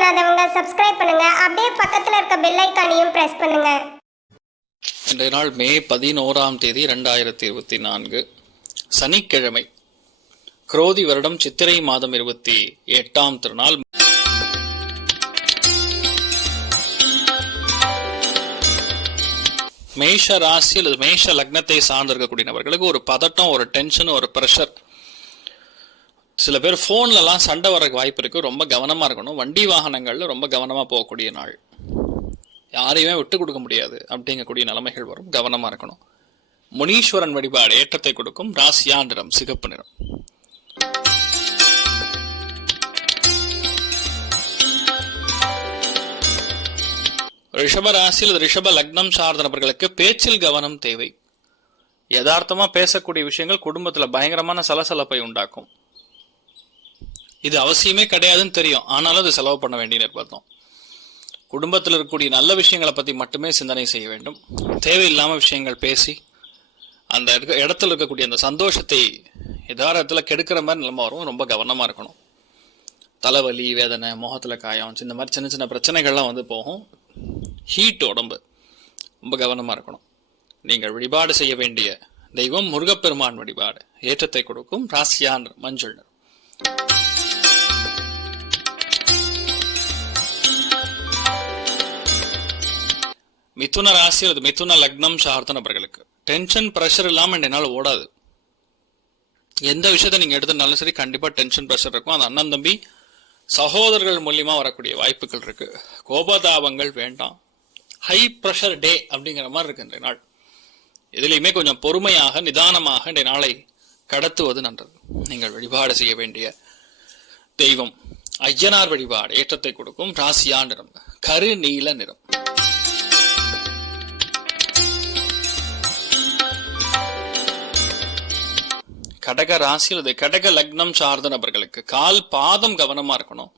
பண்ணாதவங்க சப்ஸ்கிரைப் பண்ணுங்க. அப்படியே பக்கத்துல இருக்க பெல் ஐகானையும் பிரஸ் பண்ணுங்க. இன்றைய நாள் மே 11 2024 சனிக்கிழமை, குரோதி வருடம் சித்திரை மாதம் 28ஆம் திருநாள். மேஷ ராசி அல்லது மேஷ லக்னத்தை சார்ந்திருக்கக்கூடிய நபர்களுக்கு ஒரு பதட்டம், ஒரு டென்ஷன், ஒரு ப்ரெஷர். சில பேர் ஃபோன்லலாம் சண்டை வர வாய்ப்பு இருக்குது. ரொம்ப கவனமாக இருக்கணும். வண்டி வாகனங்களில் ரொம்ப கவனமாக போகக்கூடிய நாள். யாரையுமே விட்டு கொடுக்க முடியாது அப்படிங்கக்கூடிய நிலைமைகள் வரும். கவனமாக இருக்கணும். முனீஸ்வரன் வழிபாடு ஏற்றத்தை கொடுக்கும். ராசியா நிறம் சிகப்பு நிறம். ரிஷப ராசி அல்லது ரிஷப லக்னம் சார்ந்த நபர்களுக்கு பேச்சில் கவனம் தேவை. யதார்த்தமா பேசக்கூடிய விஷயங்கள் குடும்பத்துல பயங்கரமான சலசலப்பை உண்டாக்கும். இது அவசியமே கிடையாதுன்னு தெரியும், ஆனாலும் அது செலவு பண்ண வேண்டிய நிர்பந்தம். குடும்பத்தில் இருக்கக்கூடிய நல்ல விஷயங்களை பத்தி மட்டுமே சிந்தனை செய்ய வேண்டும். தேவையில்லாம விஷயங்கள் பேசி அந்த இடத்துல இருக்கக்கூடிய அந்த சந்தோஷத்தை எதாரத்துல கெடுக்கிற மாதிரி நிலைமை வரும். ரொம்ப கவனமா இருக்கணும். தலைவலி, வேதனை, முகத்துல காயம், இந்த மாதிரி சின்ன சின்ன பிரச்சனைகள்லாம் வந்து போகும். ஹீட் உடம்பு, ரொம்ப கவனமா இருக்கணும். நீங்கள் வழிபாடு செய்ய வேண்டிய தெய்வம் முருகப்பெருமான் வழிபாடு ஏற்றத்தை கொடுக்கும். ராசியா மஞ்சள் நிறம். மிதுன ராசி அல்லது மிதுன லக்னம் சார்ந்த நபர்களுக்கு டென்ஷன், பிரஷர் இல்லாம என்னால் ஓடாது. எந்த விஷயத்த நீங்க எடுத்துனாலும் சரி, கண்டிப்பா டென்ஷன், பிரஷர் இருக்கும். அது அண்ணன் தம்பி சகோதரர்கள் மூலியமா வரக்கூடிய வாய்ப்புகள் இருக்கு. கோபதாபங்கள் வேண்டாம். ஹை பிரஷர் டே அப்படிங்கிற மாதிரி இருக்கு இன்றைய நாள். எதுலையுமே கொஞ்சம் பொறுமையாக, நிதானமாக இன்றைய நாளை கடத்துவது நல்லது. நீங்கள் வழிபாடு செய்ய வேண்டிய தெய்வம் ஐயனார் வழிபாடு ஏற்றத்தை கொடுக்கும். ராசியா நிறம் கரு நீல நிறம். கடக ராசி அல்லது கடக லக்னம் சார்ந்த நபர்களுக்கு கால் பாதம் கவனமா இருக்கணும்.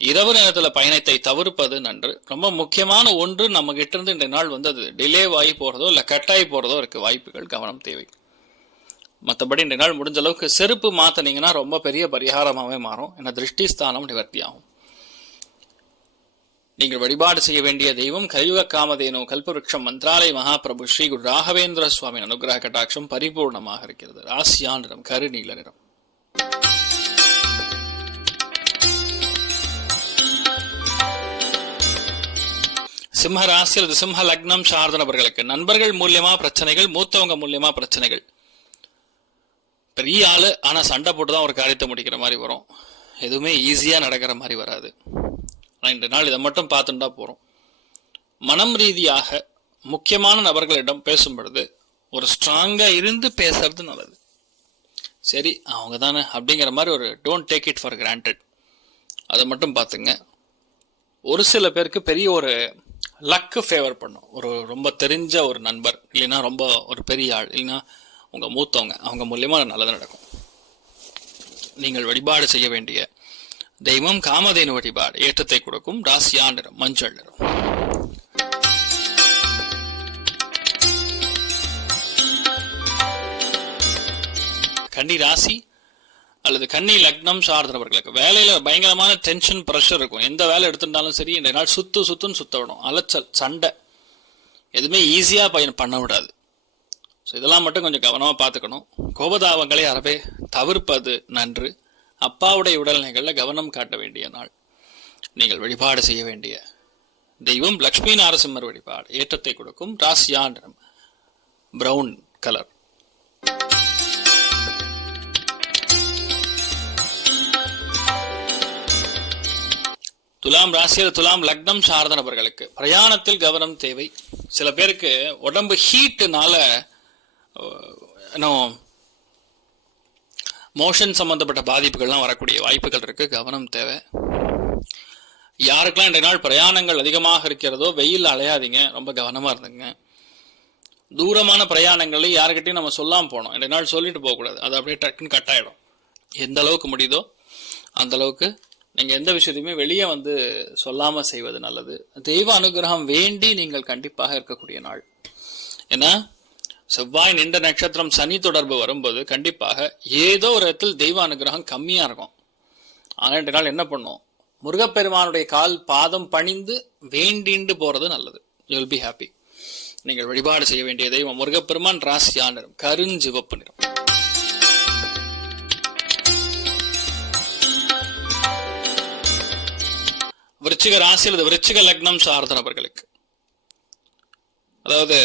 இரவு நேரத்தில் பயணத்தை தவிர்ப்பது நன்று. ரொம்ப முக்கியமான ஒன்று நம்ம கிட்ட இருந்து இந்த நாள் வந்து அது டிலே ஆகி போறதோ இல்ல கட்டாயி போறதோ இருக்கு வாய்ப்புகள். கவனம் தேவை. மற்றபடி இந்த நாள் முடிஞ்ச அளவுக்கு செருப்பு மாத்தினீங்கன்னா ரொம்ப பெரிய பரிகாரமாகவே மாறும். ஏன்னா திருஷ்டி ஸ்தானம் நிவர்த்தி ஆகும். நீங்கள் வழிபாடு செய்ய வேண்டிய தெய்வம் கலியுக காமதேனு கல்பவருஷம் மந்திராலய மகாபிரபு ஸ்ரீ குரு ராகவேந்திர சுவாமி அனுகிரக கட்டாட்சம் பரிபூர்ணமாக இருக்கிறது. ராசியா நிறம் கரு நீல நிறம். சிம்ம ராசி அல்லது சிம்ம லக்னம் சார்ந்த நபர்களுக்கு நண்பர்கள் மூலியமா பிரச்சனைகள், மூத்தவங்க மூலியமா பிரச்சனைகள். பெரிய ஆளு ஆனா சண்டை போட்டுதான் ஒரு காரியத்தை முடிக்கிற மாதிரி வரும். எதுவுமே ஈஸியா நடக்கிற மாதிரி வராது. இந்த நாள் இதை மட்டும் பார்த்துட்டா போறோம். மனம் ரீதியாக முக்கியமான நபர்களிடம் பேசும் பொழுது ஒரு ஸ்ட்ராங்கா இருந்து பேசுறது நல்லது. சரி அவங்க தானே அப்படிங்கிற மாதிரி ஒரு don't take it for granted. அதை மட்டும் பார்த்துங்க. ஒரு சில பேருக்கு பெரிய ஒரு லக்கு ஃபேவர் பண்ணும். ஒரு ரொம்ப தெரிஞ்ச ஒரு நண்பர், இல்லைன்னா ரொம்ப ஒரு பெரிய ஆள், இல்லைன்னா உங்க மூத்தவங்க, அவங்க மூலியமா நல்லது நடக்கும். நீங்கள் வழிபாடு செய்ய வேண்டிய தெய்வம் காமதேனு வழிபாடு ஏற்றத்தை கொடுக்கும். ராசியா நிறம் மஞ்சள் நிறம். கன்னி ராசி அல்லது கன்னி லக்னம் சார்ந்தவர்களுக்கு வேலையில பயங்கரமான டென்ஷன், பிரஷர் இருக்கும். எந்த வேலை எடுத்துட்டாலும் சரி, இந்த நாள் சுத்துன்னு சுத்த விடும். அலைச்சல், சண்டை, எதுவுமே ஈஸியா பண்ண விடாது. இதெல்லாம் மட்டும் கொஞ்சம் கவனமா பார்த்துக்கணும். கோபதாபங்களை அறவே தவிர்ப்பது நன்று. அப்பாவுடைய உடல்நிலைகளில் கவனம் காட்ட வேண்டிய நாள். நீங்கள் வழிபாடு செய்ய வேண்டிய தெய்வம் லட்சுமி நாரசிம்மர் வழிபாடு ஏற்றத்தை கொடுக்கும். ராசியா நிறம் பிரவுன் கலர். துலாம் ராசியில் துலாம் லக்னம் சார்ந்த நபர்களுக்கு பிரயாணத்தில் கவனம் தேவை. சில பேருக்கு உடம்பு ஹீட்டுனால மோஷன் சம்பந்தப்பட்ட பாதிப்புகள்லாம் வரக்கூடிய வாய்ப்புகள் இருக்கு. கவனம் தேவை. யாருக்கெல்லாம் இன்றைய நாள் பிரயாணங்கள் அதிகமாக இருக்கிறதோ வெயில் அலையாதீங்க. ரொம்ப கவனமா இருந்துங்க. தூரமான பிரயாணங்கள்ல யாருக்கிட்டையும் நம்ம சொல்லாம போனோம். இன்றைய நாள் சொல்லிட்டு போகக்கூடாது. அது அப்படியே டக்குன்னு கட் ஆயிடும். எந்த அளவுக்கு முடியுதோ அந்த அளவுக்கு நீங்க எந்த விஷயத்தையுமே வெளியே வந்து சொல்லாம செய்வது நல்லது. தெய்வ அனுகிரகம் வேண்டி நீங்கள் கண்டிப்பாக இருக்கக்கூடிய நாள். ஏன்னா செவ்வாய் நின்ற நட்சத்திரம் சனி தொடர்பு வரும்போது கண்டிப்பாக ஏதோ ஒரு இடத்தில் தெய்வ அனுகிரகம் கம்மியா இருக்கும். ஆனா ரெண்டு நாள் என்ன பண்ணும், முருகப்பெருமானுடைய கால் பாதம் பணிந்து வேண்டிண்டு போறது நல்லது. You will be happy. நீங்கள் வழிபாடு செய்ய வேண்டிய தெய்வம் முருகப்பெருமான். ராசியா நிறம் கருஞ்சிவப்பு நிறம். விருச்சிக ராசி அல்லது விருச்சிக லக்னம் சார்ந்த நபர்களுக்கு, அதாவது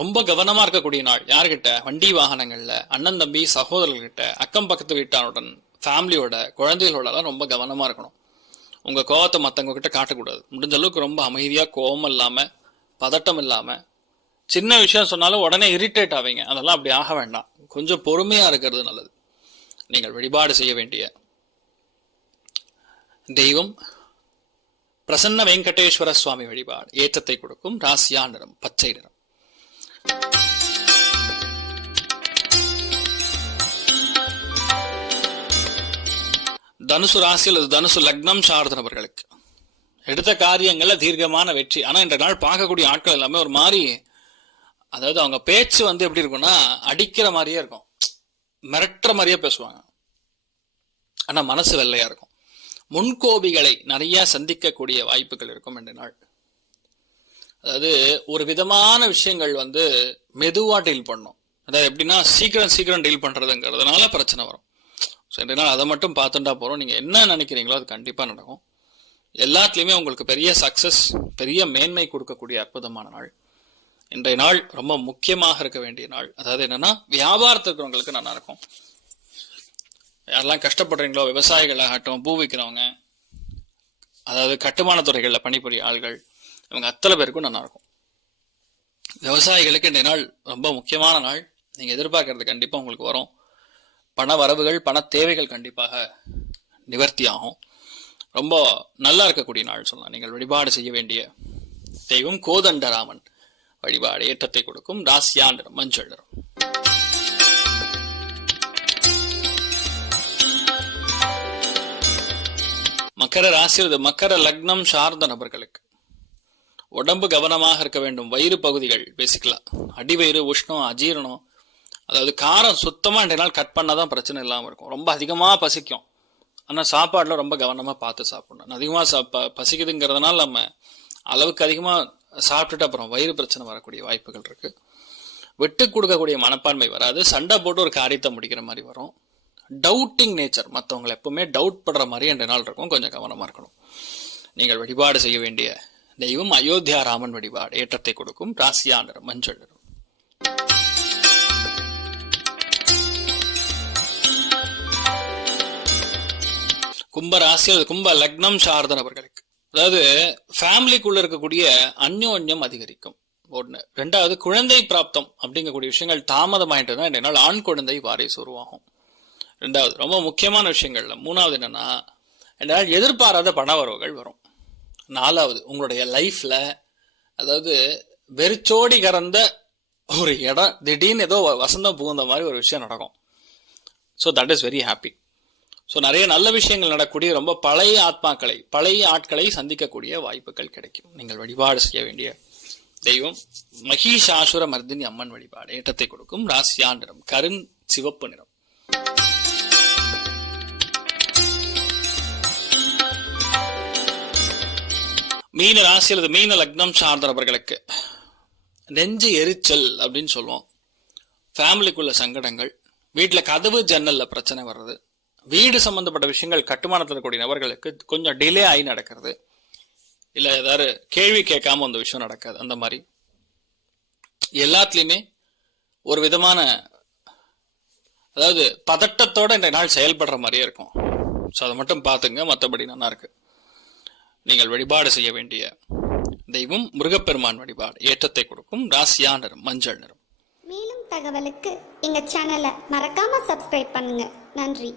ரொம்ப கவனமா இருக்கக்கூடிய நாள். யார்கிட்ட? வண்டி வாகனங்கள்ல, அண்ணன் தம்பி சகோதரர்கிட்ட, அக்கம் பக்கத்து வீட்டானுடன், ஃபேமிலியோட, குழந்தைகளோட எல்லாம் ரொம்ப கவனமா இருக்கணும். உங்க கோவத்தை மற்றவங்க கிட்ட காட்டக்கூடாது. முடிஞ்ச அளவுக்கு ரொம்ப அமைதியா, கோபம் இல்லாம, பதட்டம் இல்லாம, சின்ன விஷயம் சொன்னாலும் உடனே இரிட்டேட் ஆவீங்க. அதெல்லாம் அப்படி ஆக வேண்டாம். கொஞ்சம் பொறுமையா இருக்கிறது நல்லது. நீங்கள் வழிபாடு செய்ய வேண்டிய தெய்வம் பிரசன்ன வெங்கடேஸ்வர சுவாமி வழிபாடு. ஏற்றத்தை கொடுக்கும். ராசியா நிறம் பச்சை நிறம். தனுசு ராசி அல்லது தனுசு லக்னம் சார்ந்த நபர்களுக்கு எடுத்த காரியங்கள்ல தீர்க்கமான வெற்றி. ஆனா இந்த நாள் பார்க்கக்கூடிய ஆட்கள் எல்லாமே ஒரு மாதிரி, அதாவது அவங்க பேச்சு எப்படி இருக்கும்னா அடிக்கிற மாதிரியே இருக்கும், மிரட்டுற மாதிரியே பேசுவாங்க. ஆனா மனசு வெள்ளையா இருக்கும். முன்கோபிகளை நிறைய சந்திக்கக்கூடிய வாய்ப்புகள் இருக்கும் இந்த நாள். அதாவது ஒரு விதமான விஷயங்கள் மெதுவா டீல் பண்ணும். அதாவது எப்படின்னா சீக்கிரம் டீல் பண்றதுங்கிறதுனால பிரச்சனை வரும். ரெண்டு நாள் அதை மட்டும் பார்த்துட்டா போறோம். நீங்க என்ன நினைக்கிறீங்களோ அது கண்டிப்பா நடக்கும். எல்லாத்துலயுமே உங்களுக்கு பெரிய சக்சஸ், பெரிய மேன்மை கொடுக்கக்கூடிய அற்புதமான நாள். இன்றைய நாள் ரொம்ப முக்கியமாக இருக்க வேண்டிய நாள். அதாவது என்னன்னா, வியாபாரத்தில் இருக்கிறவங்களுக்கு நல்லா இருக்கும். யாரெல்லாம் கஷ்டப்படுறீங்களோ, விவசாயிகள் ஆகட்டும், பூ விற்கிறவங்க, அதாவது கட்டுமான துறைகளில் பணிபுரிய ஆள்கள், இவங்க அத்தனை பேருக்கும் நல்லா இருக்கும். விவசாயிகளுக்கு இன்றைய நாள் ரொம்ப முக்கியமான நாள். நீங்க எதிர்பார்க்கறது கண்டிப்பா உங்களுக்கு வரும். பண வரவுகள், பண தேவைகள் கண்டிப்பாக நிவர்த்தி ஆகும். ரொம்ப நல்லா இருக்கக்கூடிய நாள் சொல்லலாம். நீங்கள் வழிபாடு செய்ய வேண்டிய தெய்வம் கோதண்டராமன் வழிபாடு. ஏற்றத்தை கொடுக்கும். ராசியா நிறம் மஞ்சள் நிறம். மக்கர ராசி அல்லது மக்கர லக்னம் சார்ந்த நபர்களுக்கு உடம்பு கவனமாக இருக்க வேண்டும். வயிறு பகுதிகள் பேசிக்கலாம். அடிவயிறு, உஷ்ணம், அஜீரணம், அதாவது காரம் சுத்தமா இன்றைய நாள் கட் பண்ணாதான் பிரச்சனை இல்லாமல் இருக்கும். ரொம்ப அதிகமா பசிக்கும். ஆனா சாப்பாடுல ரொம்ப கவனமா பார்த்து சாப்பிடணும். அதிகமா பசிக்குதுங்கிறதுனால நம்ம அளவுக்கு அதிகமா சாப்பிட்டுட்டு அப்புறம் வயிறு பிரச்சனை வரக்கூடிய வாய்ப்புகள் இருக்கு. விட்டு கொடுக்கக்கூடிய மனப்பான்மை வராது. சண்டை போட்டு ஒரு காரியத்தை முடிக்கிற மாதிரி வரும். டவுட்டிங் நேச்சர், மற்றவங்களை எப்பவுமே டவுட் படுற மாதிரி இன்றைய நாள் இருக்கும். கொஞ்சம் கவனமா இருக்கணும். நீங்கள் வழிபாடு செய்ய வேண்டிய தெய்வம் அயோத்தியா ராமன் வழிபாடு. ஏற்றத்தை கொடுக்கும். ராசியா நிறம் மஞ்சள் நிறம். கும்ப ராசி அல்லது கும்ப லக்னம் சார்ந்த நபர்களுக்கு, அதாவது ஃபேமிலிக்குள்ள இருக்கக்கூடிய அந்யோன்யம் அதிகரிக்கும். ஒண்ணு. ரெண்டாவது, குழந்தை பிராப்தம் அப்படிங்கக்கூடிய விஷயங்கள் தாமதமாயிட்டுனா இன்றைய நாள் ஆண் குழந்தை வாரிசு உருவாகும். ரெண்டாவது, ரொம்ப முக்கியமான விஷயங்கள்ல மூணாவது என்னன்னா, இந்த நாள் எதிர்பாராத பணவரவுகள் வரும். நாலாவது, உங்களுடைய லைஃப்ல அதாவது வெறிச்சோடி கறந்த ஒரு இடம் திடீர்னு ஏதோ வசந்தம் புகுந்த மாதிரி ஒரு விஷயம் நடக்கும். So that is very happy. So நிறைய நல்ல விஷயங்கள் நடக்கக்கூடிய, ரொம்ப பழைய ஆத்மாக்களை, பழைய ஆட்களை சந்திக்கக்கூடிய வாய்ப்புகள் கிடைக்கும். நீங்கள் வழிபாடு செய்ய வேண்டிய தெய்வம் மகிஷாசுர மர்தினி அம்மன் வழிபாடு. ஏற்றத்தை கொடுக்கும். ராசியா நிறம் கருண் சிவப்பு நிறம். மீன ராசி அல்லது மீன லக்னம் சார்ந்த நபர்களுக்கு நெஞ்சு எரிச்சல் அப்படின்னு சொல்லுவோம். ஃபேமிலிக்குள்ள சங்கடங்கள், வீட்டுல கதவு ஜன்னல்ல பிரச்சனை வர்றது, வீடு சம்பந்தப்பட்ட விஷயங்கள் கட்டுமானத்தில் இருக்கக்கூடிய நபர்களுக்கு கொஞ்சம் டிலே ஆகி நடக்கிறது, இல்ல ஏதாவது கேள்வி கேட்காம அந்த விஷயம் நடக்காது. அந்த மாதிரி எல்லாத்துலயுமே ஒரு விதமான, அதாவது பதட்டத்தோட இந்த நாள் செயல்படுற மாதிரியே இருக்கும். ஸோ அதை மட்டும் பார்த்துங்க. மற்றபடி நல்லா இருக்கு. நீங்கள் வழிபாடு செய்ய வேண்டிய தெய்வம் முருகப்பெருமான் வழிபாடு. ஏற்றத்தை கொடுக்கும். ராசியா நிறம் மஞ்சள் நிறம். மேலும் தகவலுக்கு எங்க சேனலை மறக்காம சப்ஸ்கிரைப் பண்ணுங்க. நன்றி.